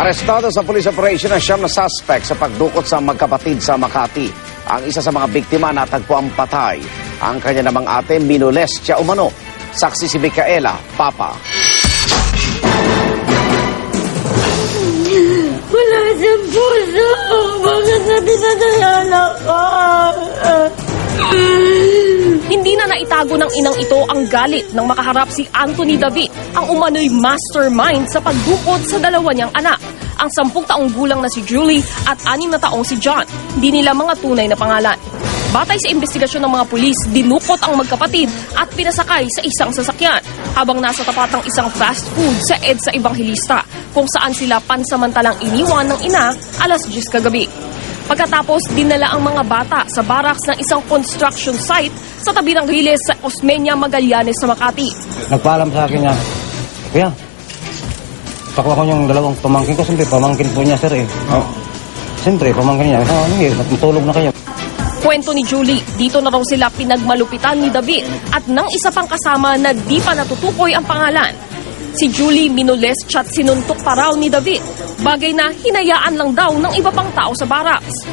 Arestado sa police operation ang siyam na suspect sa pagdukot sa magkapatid sa Makati. Ang isa sa mga biktima natagpuan patay. Ang kanya namang ate minolestya umano. Saksi si Micaela, Papa. Hindi na naitago ng inang ito ang galit nang makaharap si Anthony David, ang umano'y mastermind sa pagdukot sa dalawa niyang anak. Ang sampung taong gulang na si Julie at anim na taong si John. Hindi nila mga tunay na pangalan. Batay sa investigasyon ng mga pulis, dinukot ang magkapatid at pinasakay sa isang sasakyan habang nasa tapatang isang fast food sa EDSA Evangelista kung saan sila pansamantalang iniwan ng ina alas 10 kagabi. Pagkatapos, dinala ang mga bata sa barracks ng isang construction site sa tabi ng Riles sa Osmeña, Magallanes sa Makati. Nagpaalam sa akin niya, Kuya, pakuha ko yung dalawang pamangkin ko. Siyempre, pamangkin po niya, sir eh. Oh. Siyempre, pamangkin niya. Oh, ano eh, matulog na kayo. Kwento ni Julie, dito na raw sila pinagmalupitan ni David at ng isa pang kasama na di pa natutukoy ang pangalan. Si Julie minules chat sinuntok pa ni David, bagay na hinayaan lang daw ng iba pang tao sa barracks.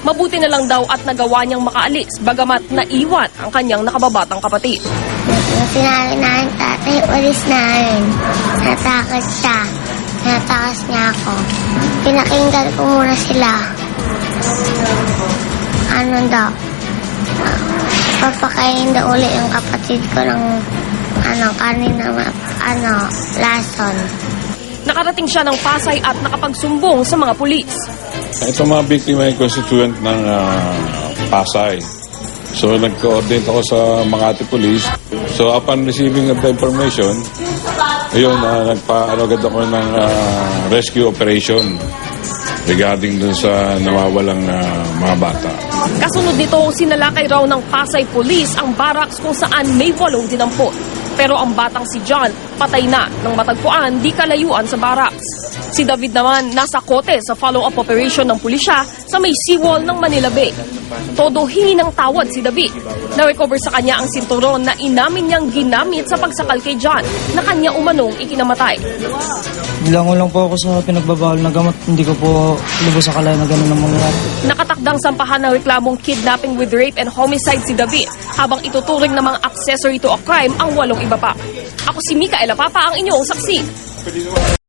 Mabuti na lang daw at nagawa niyang makaalis, bagamat naiwan ang kanyang nakababatang kapatid. Sinabi na ang tatay, ulis namin. Natakot siya. Natakas niya ako. Pinakinggan ko muna sila. Ano daw? Papakain daw uli yung kapatid ko ng ano, kanin na ma- ano, lason. Nakarating siya ng Pasay at nakapagsumbong sa mga pulis. Ito mga biktima ay constituent ng ah, Pasay. So nag-coordinate ako sa Makati Police. So upon receiving of the information, ayun, uh, nagpa-ano agad ako ng ah, rescue operation regarding dun sa nawawalang ah, mga bata. Kasunod nito, sinalakay raw ng Pasay Police ang barracks kung saan may walong dinampot. Pero ang batang si John, patay na nang matagpuan di kalayuan sa barracks. Si David naman nasa kote sa follow-up operation ng pulisya sa may seawall ng Manila Bay. Todo hingi ng tawad si David. Na-recover sa kanya ang sinturon na inamin niyang ginamit sa pagsakal kay John na kanya umanong ikinamatay. Bilangon lang po ako sa pinagbabawal na gamot. Hindi ko po lubos sa kalay na gano'n ang mangyayari. Nakatakdang sampahan ng reklamong kidnapping with rape and homicide si David habang ituturing namang accessory to a crime ang walong iba pa. Ako si Mikaela Papa ang inyong saksi.